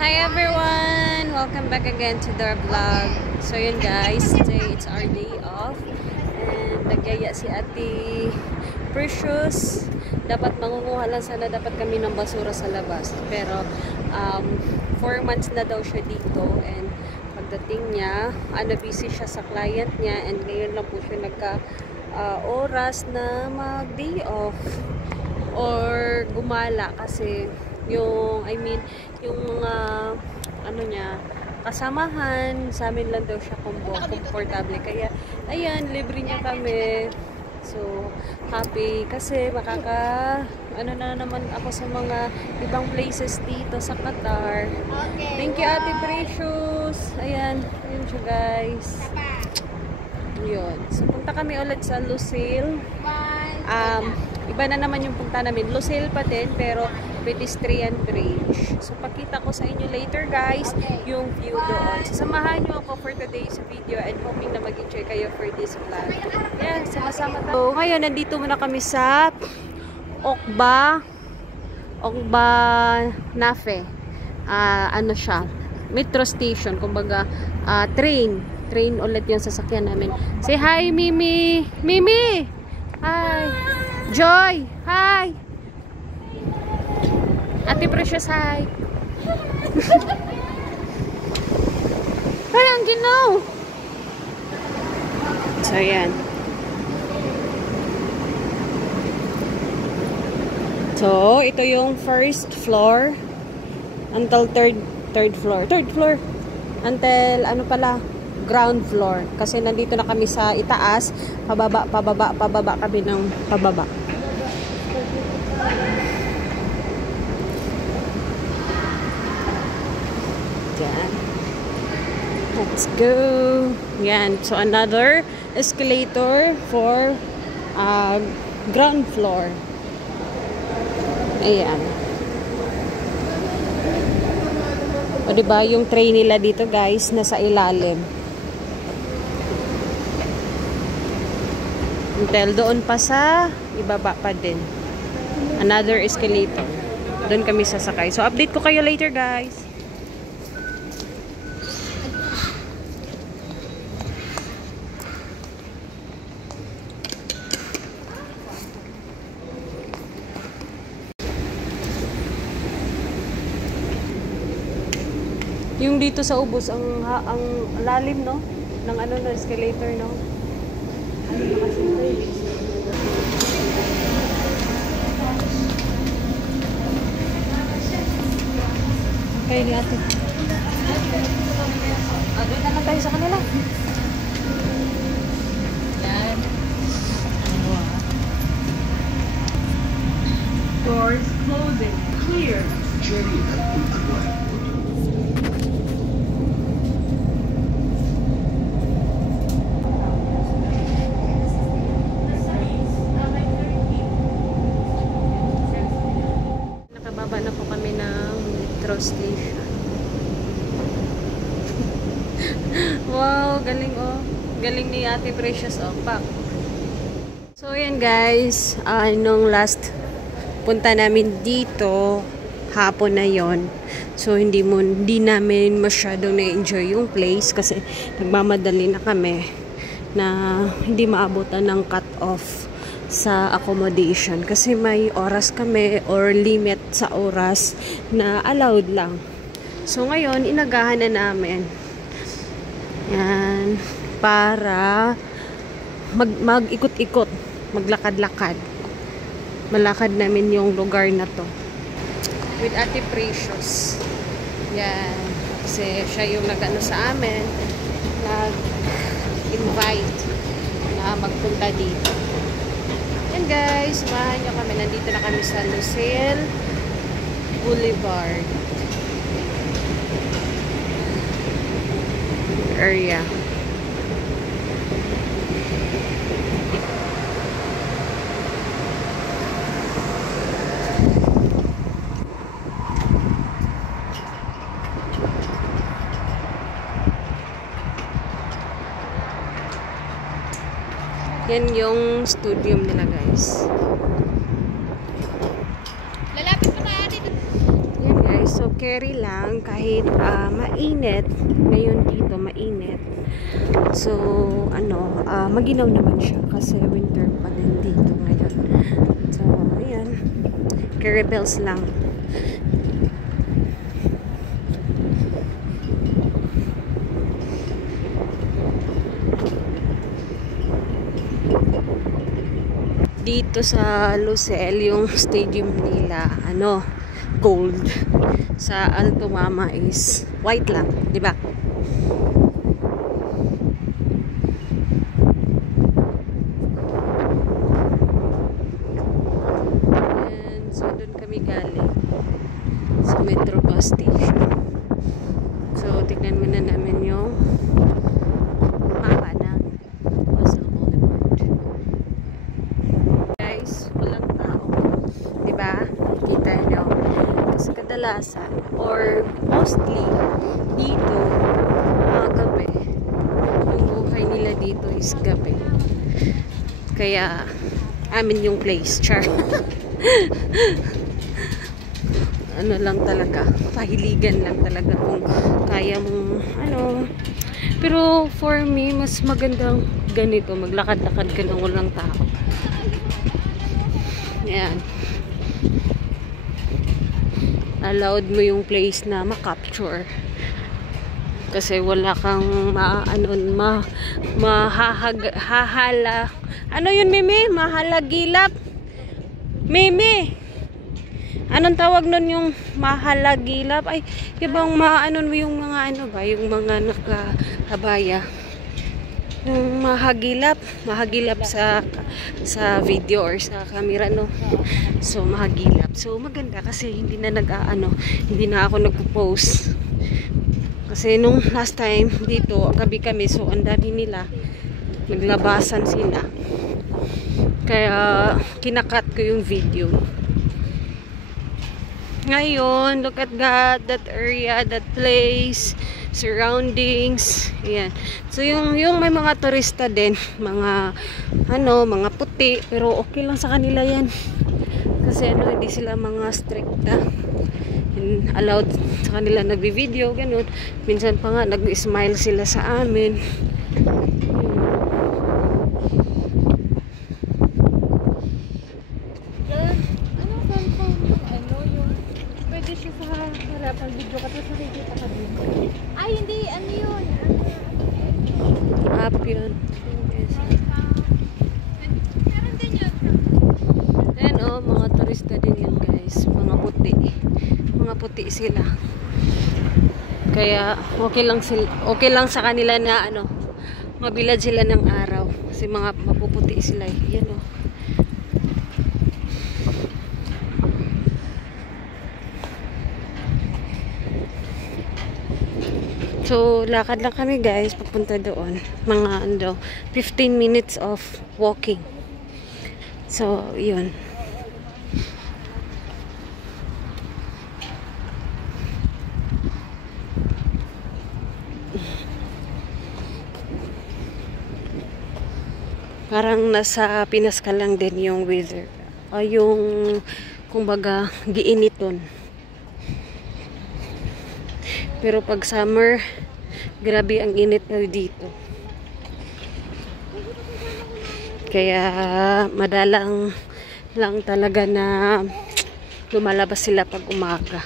Hi everyone! Welcome back again to the vlog. So yun guys, today it's our day off. And nagyaya si Ate Precious. Dapat mangunguha lang sana dapat kami ng basura sa labas. Pero 4 months na daw siya dito. And pagdating niya, busy siya sa client niya. And ngayon lang po siya oras na mag-day off. Or gumala kasi yung mga kasamahan sa amin lang daw siya komportable, kaya ayan, libre niya kami. So happy kasi na naman ako sa mga ibang places dito sa Qatar. Thank you Ate Precious. Ayan siya guys. Yun, so punta kami ulit sa Lusail. Iba na naman yung punta namin, Lusail pa din, pero pedestrian bridge. So pakita ko sa inyo later guys yung view doon. So samahan nyo ako for today's video and hoping na mag-enjoy kayo for this vlog. Yan, sama-sama tayo. So ngayon nandito muna kami sa Okba Nafe. Ano siya, metro station, kumbaga train ulit yung sasakyan namin. Say hi Mimi. Hi Joy. Hi Ate Precious. Hi. Ay, ang ginaw. So yan. So ito yung first floor until third floor until ground floor, kasi nandito na kami sa itaas, pababa kami ng pababa. Yan. Let's go. Yan. So another escalator for ground floor. Ayan. O diba yung train nila dito guys nasa ilalim. Until doon pa sa ibaba pa din. Another escalator. Doon kami sasakay. So update ko kayo later guys. Yung dito sa ubos ang lalim no ng na escalator no. Okay, di ate. Doon na lang tayo sa kanila. Yan. Doors closing. Clear. Nakababa na po kami ng metro station. Wow, galing oh. Galing ni Ate Precious oh. Pak. So yan guys, nung last punta namin dito, hapon na yon. So hindi namin masyadong na-enjoy yung place kasi nagmamadali na kami na hindi maabutan ng cut-off sa accommodation kasi may oras kami or limit sa oras na allowed lang. So ngayon inagahan na namin yan para mag-ikot-ikot, maglakad-lakad, malakad namin yung lugar na to with Ate Precious. Yan, kasi siya yung nag-ano sa amin, nag-invite na magpunta dito. Yan guys, samahan nyo kami. Nandito na kami sa Lusail Boulevard area. Yan yung studium nila guys. Lalapit pa tayo dito. Yan guys, so carry lang kahit mainit. Ngayon dito mainit. So, maginaw naman siya kasi winter pa din dito ngayon. So, ayan. Carry bells lang. Dito sa Lucelle, yung stadium nila, gold. Sa Alto Mama is white lang, di ba? And so doon kami galing sa Metro Bus Station. So tignan muna namin yung mapa ng Basel Boulevard. Guys, walang tao, di ba? Kita nyo. Kasi kadalasan or mostly dito gabi, yung buhay nila dito is gabi. Kaya amin yung place, char. Ano lang talaga, pahiligan lang talaga kung kaya mong pero for me mas magandang ganito, maglakad-lakad ka lang walang tao. Yan, allowed mo yung place na ma-capture kasi wala kang mahahala. Ano yun, Mimi? Mahalagilap? Mimi, anong tawag nun yung mahalagilap? Ay, ibang mo yung mga yung mga nakahabaya. Yung mahagilap sa video or sa camera, no? So, mahagilap. So, maganda kasi hindi na hindi na ako nagpo-post. Kasi nung last time dito, gabi kami, so ang dami nila. Naglabasan sila. Kaya, kinakat ko yung video. Ngayon, look at that area, that place, surroundings. Ayan. So, yung may mga turista din, mga puti, pero okay lang sa kanila yan. Kasi hindi sila mga stricta. And allowed sa kanila nagbi-video, ganun. Minsan pa nga, nag-smile sila sa amin. Video ka tapos nakikita ka din. Ay, hindi. Ano yun? App yun. Meron din yun. Ayan mga turista din yan guys. Mga puti. Mga puti sila. Kaya okay lang sa kanila na mabilad sila ng araw. Kasi mga mapuputi sila. Yan So, lakad lang kami guys, papunta doon. Mga 15 minutes of walking. So, yun. Parang nasa Pinas ka lang din yung weather. Yung, kumbaga, giiniton. Pero pag summer, grabe ang init na dito. Kaya madalang lang talaga na lumalabas sila pag umaga.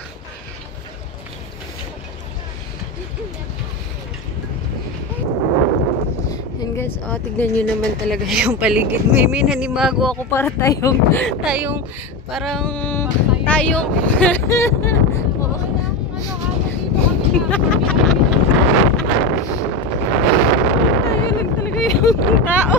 Yan guys, tignan nyo naman talaga yung paligid. May nanimago ako para tayong tayo lang talaga yung tao.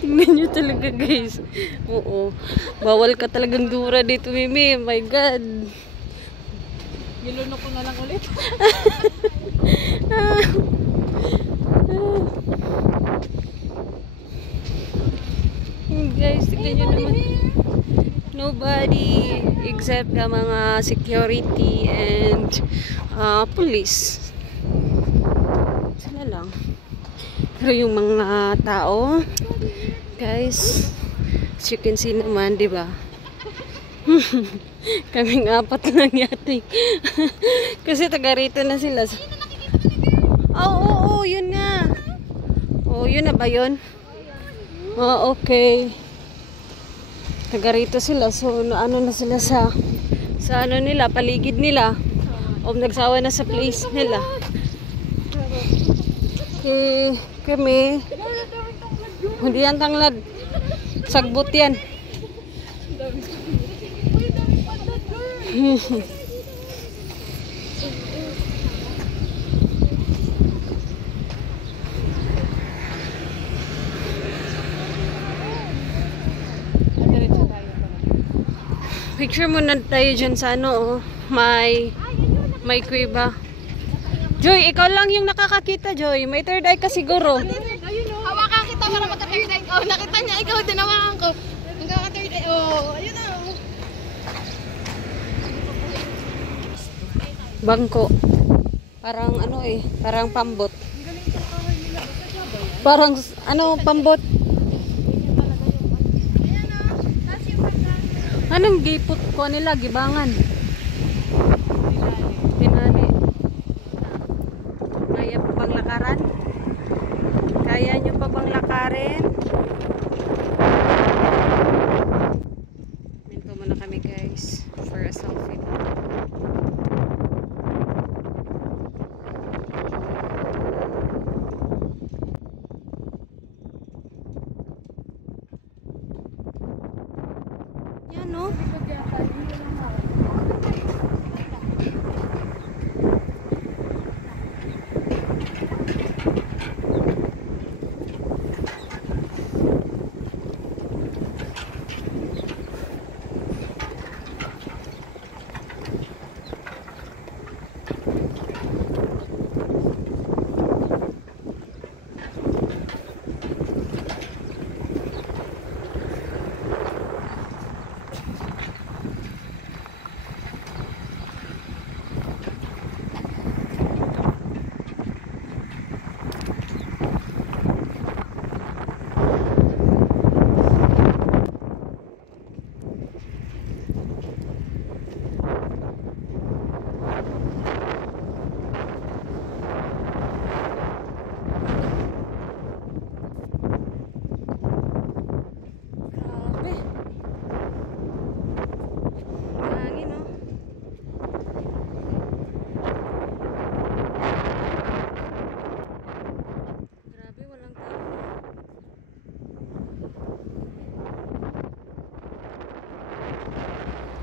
Tingnan nyo talaga guys. Oo. Bawal ka talagang dura dito, Mimi. My God. Giluno ko na lang ulit. Guys, tignan nyo naman. Nobody except the mga security and police. Sila lang. Pero yung mga tao, guys, as you can see naman, di ba? Kaming apat lang yate. Kasi taga rito na sila. Oo, yun nga. Oh, yun na ba yun? Oh, okay. Taga rito sila. So, ano na sila sa ano nila, paligid nila. O nagsawa na sa place nila. Kami, hindi yan tanglad. Sagbot yan. Picture muna tayo dyan sa ano, oh. May kuweba. Joy, ikaw lang yung nakakakita, Joy. May third eye ka siguro. Hawakan kita para magka-third eye. Oh, nakita niya, ikaw tinawakan ko. Magka-third eye. Oh, ayun na. Bangko. Parang ano parang pambot. Parang ano, pambot. Anong gipot ko nila, gibangan? Tinali. Kaya pa bang lakaran? Kaya nyo pa bang lakarin? Minto muna kami guys for a selfie. Yan no?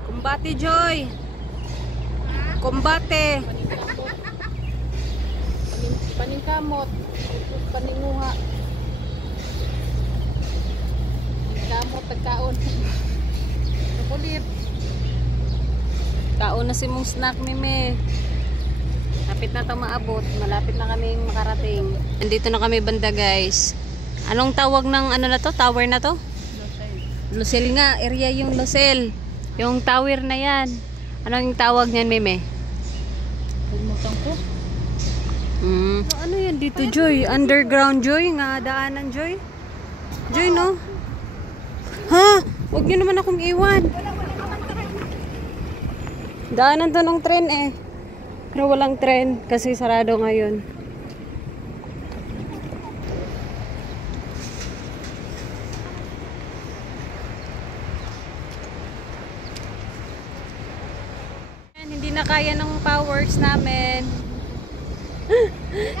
Kumbate, Joy! Kumbate! Paningkamot. Paninguha. Paningkamot, tagkaon. Kulit. Kaon na si mong snack, Mime. Lapit na ito maabot. Malapit na kaming makarating. Nandito na kami banda, guys. Anong tawag ng ano na to? Tower na to? Lucel nga. Area yung Lucel. Yung tower na yan. Anong yung tawag niyan, Mime? Pagmutang ko. Ano yan dito, Joy? Underground, Joy? Nga daanan, Joy? Joy, no? Ha? Huwag niyo naman akong iwan. Daanan to ng tren eh. Pero walang tren kasi sarado ngayon. Hindi na kaya ng powers namin.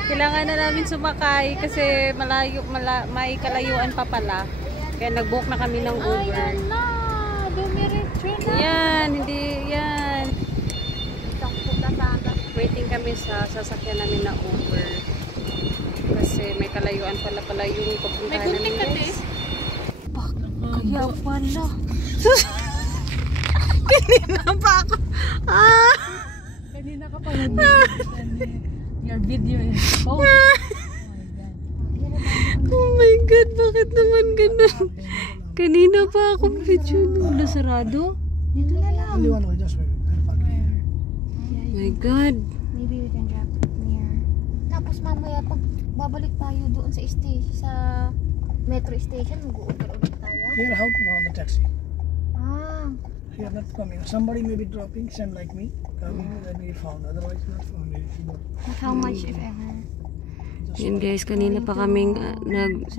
Kailangan na namin sumakay kasi may kalayuan pa pala. Kaya nag-book na kami ng Uber. Ayan na. Dumiretso na. Yan, hindi yan. Waiting kami sa sasakyan namin na Uber. Kasi may kalayuan pala yung papuntahan namin, guys. Kaya pala. Kanina pa ako. Kanina ka pa your video is oh. Oh my God, bakit naman ganun? Kanina pa ako video nung nasarado. Dito na lang. Oh my God. Maybe we can drop near. No, Tapos mamaya pag babalik tayo doon sa station, sa metro station, mag-u-Uber ulit tayo. Here, how to found the taxi? Ah. Here, not coming. Somebody may be dropping, same like me. Coming, then we found. Otherwise, not found. But how much if ever? Yan guys, kanina pa kaming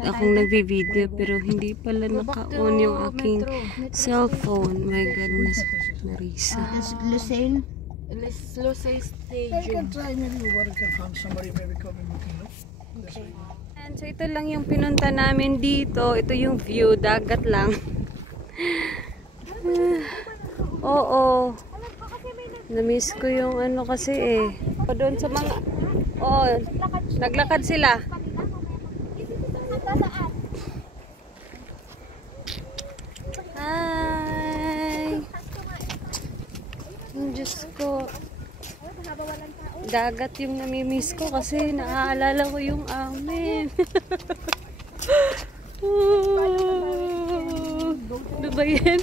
akong nagvi-video pero hindi pala naka-on yung aking cellphone. My goodness, Marisa. Lucille? Lucille You can try maybe Uber. You can find somebody maybe coming looking. No? Okay. And so ito lang yung pinunta namin dito. Ito yung view, dagat lang. Oo. Na-miss ko yung ano kasi eh. Doon sa mga... Oh, naglakad sila. Hi! Ang Diyos ko. Dagat yung namimiss ko kasi naaalala ko yung amin. Ano ba yan?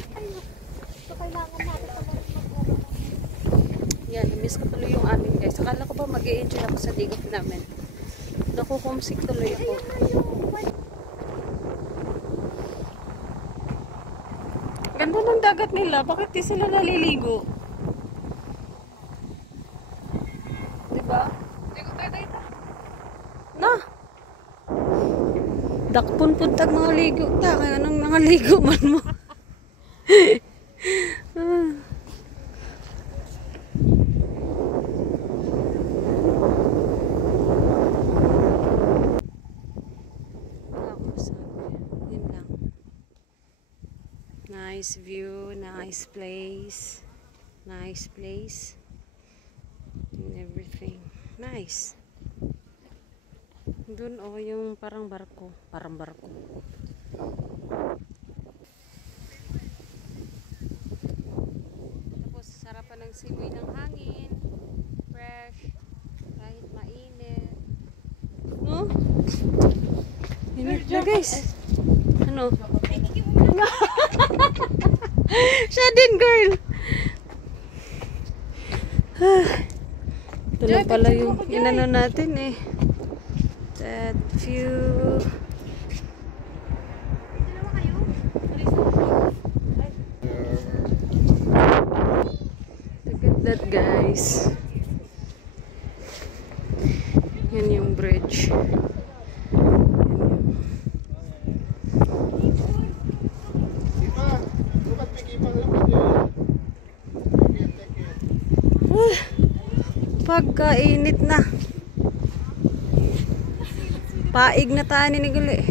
Yan, namiss ko tuloy yung amin guys. Akala ko ba mag-i-enjoy ako sa digop namin. Nakukumsik tuloy ako. Ganda ng dagat nila. Bakit di sila naliligo? Diba? Ligo tayo dito. Na! Dakpon puntag mga ligo ta. Kaya anong mga ligo man mo? Nice view, nice place, and everything. Nice. Doon oh, yung parang barko. Tapos sarapan ng simoy ng hangin. Fresh. Kahit mainit. No? Init na guys. Ano? Siya din, girl. Ito na pala yung inano natin eh. That view. Look at that, guys. Yan yung bridge. Pagkainit na. Paig na tayo ni Guli.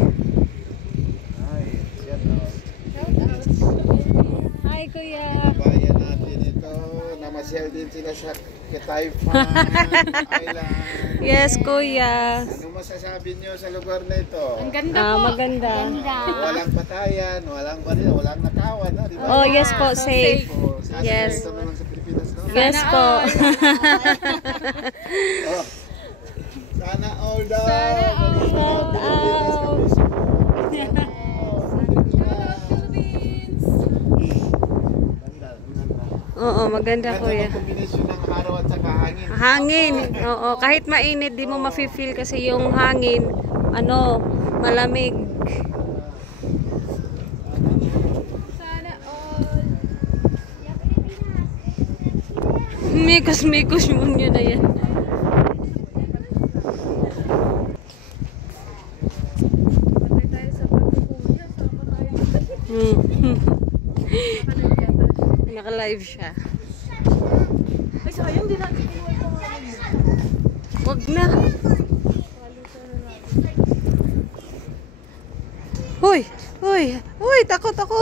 Hi, Kuya. Bayan natin ito. Namasyal din sila sa Kitayfan Island. Yes, Kuya. Ano masasabi nyo sa lugar na ito? Ang ganda po. Maganda. Walang patayan, walang baril, walang nakawan. No? Diba? Oh, yes po, safe. Oh, sana Yes. ito naman sa Pilipinas. No? Yes po. Oh. Sana all daw. Sana all. Oo, maganda, Kuya. Ganda ng kombinasyon ng araw at saka hangin. Hangin. Oo, kahit mainit, di mo mafe-feel kasi yung hangin, ano, malamig. Sana all. Mikos-mikos mo nyo na yan. Patay tayo sa pagkukuya. Sama tayo. Naka-live siya. Ay, sayang din natin kinuha yung pangalan mo. Wag na. Hoy! Hoy! Hoy! Takot ako!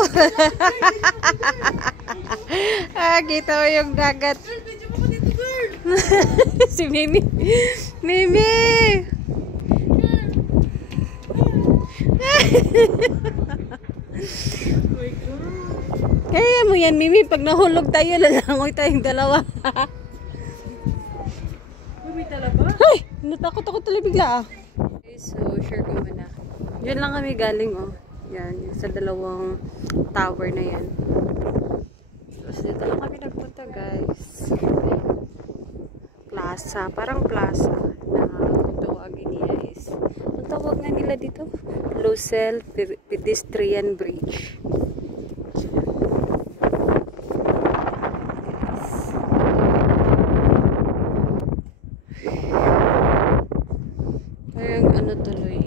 Kita mo yung dagat. Girl, medyo mo ko dito, girl. Si Mimi. Mimi! Kaya mo yan, Mimi. Pag nahulog tayo, lalangoy tayong dalawa. May talaga? Ay! Natakot ako tuloy bigla ah. Okay, so share ko muna. Yan lang kami galing oh. Yan, yung sa dalawang tower na yan. Tapos dito lang kami nagpunta guys. Plaza, parang plaza. Nakakatuwa. Ang tawag nga nila dito, Lucelle Pedestrian Bridge. Parang ano tuloy.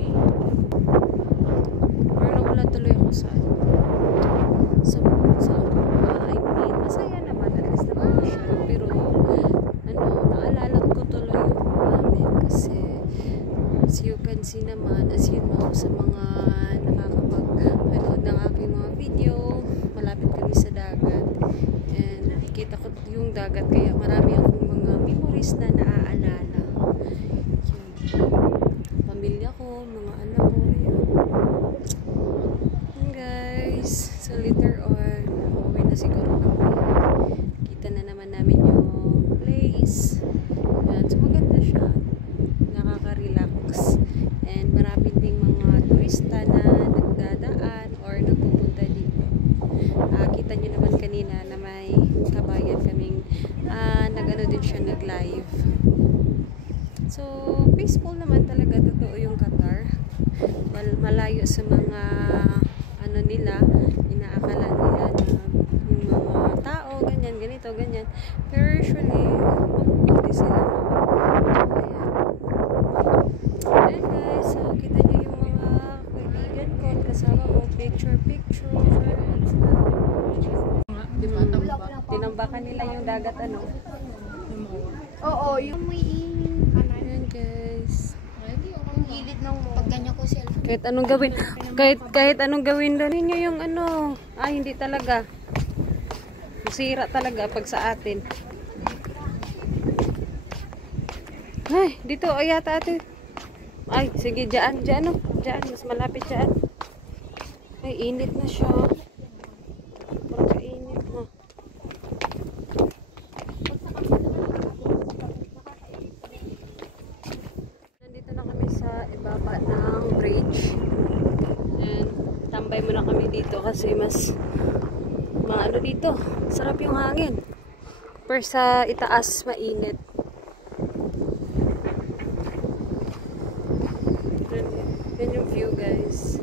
Parang wala tuloy ako sa I mean, masaya naman. At least naman siya. Pero, naalala ko tuloy yung namin kasi as you can see naman, as you know, sa mga nakakapag-panood ng aking mga video, malapit kami sa dagat. And nakikita ko yung dagat kaya marami akong mga memories na naaalala. Pamilya ko, mga anak ko, yun. And guys, so later on, uwi na siguro kami. Kita na naman namin yung place. At so maganda siya. Nakaka-relax. And marami ding mga turista na nagdadaan or nagpupunta dito. Kita nyo naman kanina na may kabayan kaming nag-ano din siya, nag-live. So, peaceful naman talaga, totoo yung Qatar. Malayo sa mga ano nila, inaakala nila na yung mga tao, ganyan, ganito, ganyan. Pero usually, mabubuti sila. Ayan guys, so kita nyo yung mga kaibigan ko, kasama ko, picture. Tinambakan nila yung dagat, ano? Oo, yung may Ayan guys. ang gilid ng pag ganyan ko cellphone. Kahit anong gawin doon ninyo yung ano, hindi talaga. Masira talaga pag sa atin. Ay, dito yata ate. Ay, sige, dyan, mas malapit dyan. Ay, init na siya. Parang kainit na. Nandito na kami sa ibaba ng bridge. And tambay muna kami dito kasi mas maano dito. Sarap yung hangin. Pero sa itaas, mainit. Yan yung view guys.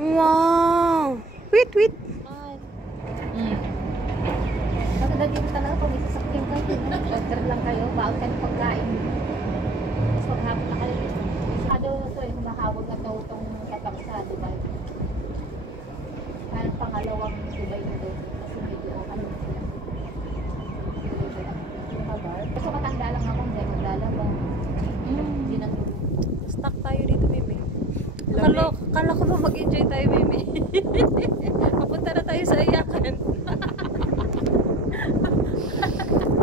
Wow! Wait! Maganda dito talaga kung may sasakyan kayo. Order lang kayo, baon kayo pagkain. Tapos paghapon na kayo. Masyado ito yung humahawag na ito itong tatak sa Dubai. Parang pangalawang Dubai na doon. Kasi medyo ano sila. Kasi matanda lang ako, hindi maglalabang. Hindi na Stuck tayo dito, Mimi. Kala ko ba mag-enjoy tayo, Mimi? Papunta na tayo sa Iyakan.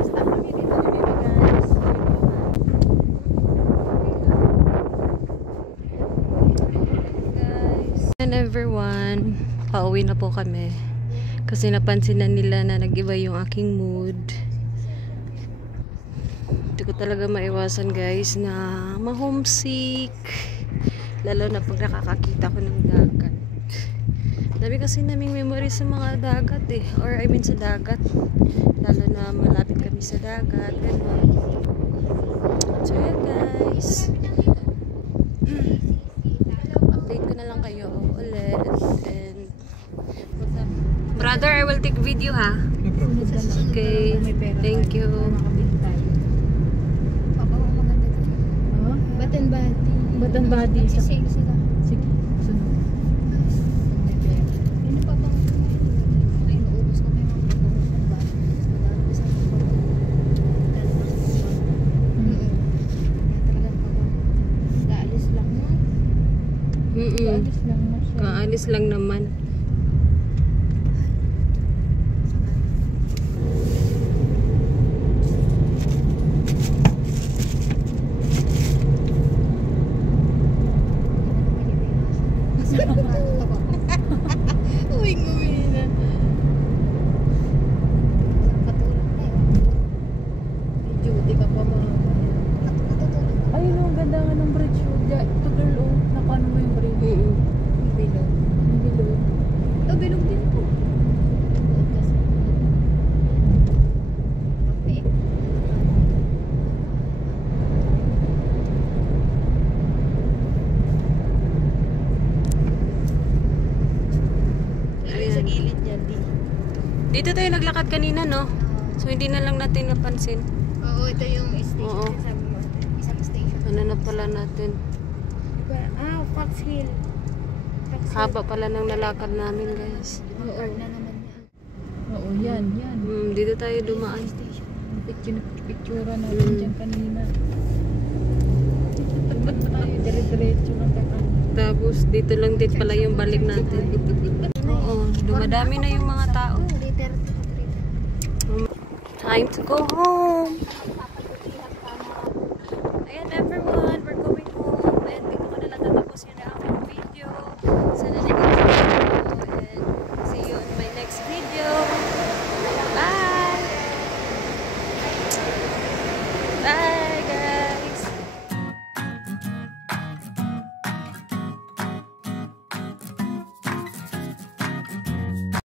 Stuck kami dito, Mimi, guys. Guys. And everyone, pauwi na po kami. Kasi napansin na nila na nag-iba yung aking mood. Hindi ko talaga maiwasan guys na ma-homesick. Lalo na pag nakakakita ko ng dagat. Dami kasi naming memory sa mga dagat eh. Or I mean sa dagat. Lalo na malapit kami sa dagat. Ganun. So yeah guys. Update ko na lang kayo ulit. And brother, I will take video ha. Okay. Thank you. Batan-bati. Same sila. Sige, sunod. Ano pa bang ay maubos ko may mga batan-bati. Madami ko sa talagang gaalis lang mo. Alis lang mo siya. Kaalis lang naman. Uwing-uwi na. Katulad na yun. May duty ka pa mga. Natutulog na. Ayun ang ganda nga ng bridge. Ito girl, oh. Nakuha mo yung bridge. May bilog. Yung below. gilid yan. Dito tayo naglakad kanina, no? So, hindi na lang natin napansin. Oo, ito yung station. Oo. Sabi mo, isang station. Ano na pala natin? Diba? Ah, Fox Hill. Fox Hill. Haba pala ng nalakad namin, guys. Oo. Na naman yan. Oo, yan. Dito tayo dumaan. Picture natin dyan kanina. Ba't ba tayo dire-diretso lang tayo? Tapos, dito lang din pala yung balik natin. Oo, dumadami na yung mga tao. Liter. Time to go home. Ayan everyone, we're going home. And dito ko na natatapos yung aking